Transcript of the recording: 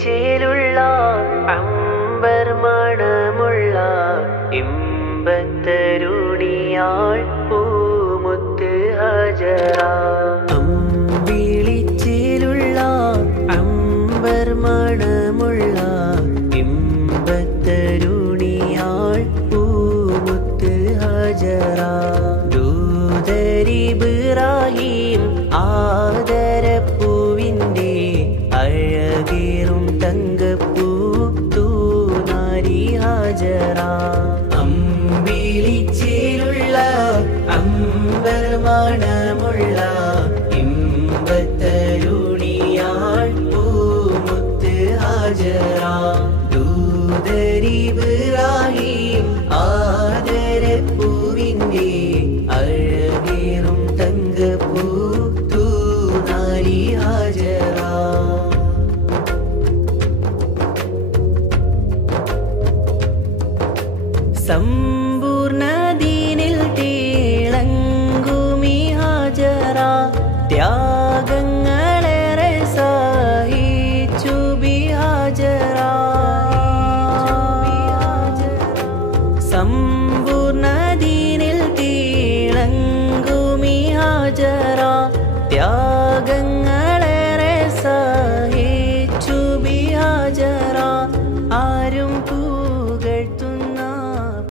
വിളിച്ചിലുള്ള അമ്പർ മണമുള്ള ഇമ്പത്തരുണിയാൾ പൂമുത്ത് ഹജറ. വിളിച്ചിലുള്ള അമ്പർ മണമുള്ള ഇമ്പത്തരുണിയാൾ പൂമുത്ത് ഹജറ. ദൂതരിബ്രാഹിം ആദരപ്പൂവിൻ്റെ അഴകേറും തങ്കപ്പൂ തൂനാരി ഹജറ. അമ്പിളിച്ചിലുള്ള അമ്പർ മണമുള്ള ഇമ്പത്തരുണിയാൾ പൂമുത്ത് ഹജറ. ദൂതരിബ്രാഹിം ആദരപ്പൂവിൻ്റെ അഴകേറും തങ്കപ്പൂ തൂനാരി ഹജറ. സമ്പൂർണ്ണ ദീനിൽ തിളങ്ങുമി ഹജറ. ത്യാഗങ്ങളേറെ സഹിച്ചു ബി ഹജറ. സമ്പൂർണ്ണ ദീനിൽ തിളങ്ങുമി ഹജറ. ത്യാഗങ്ങൾ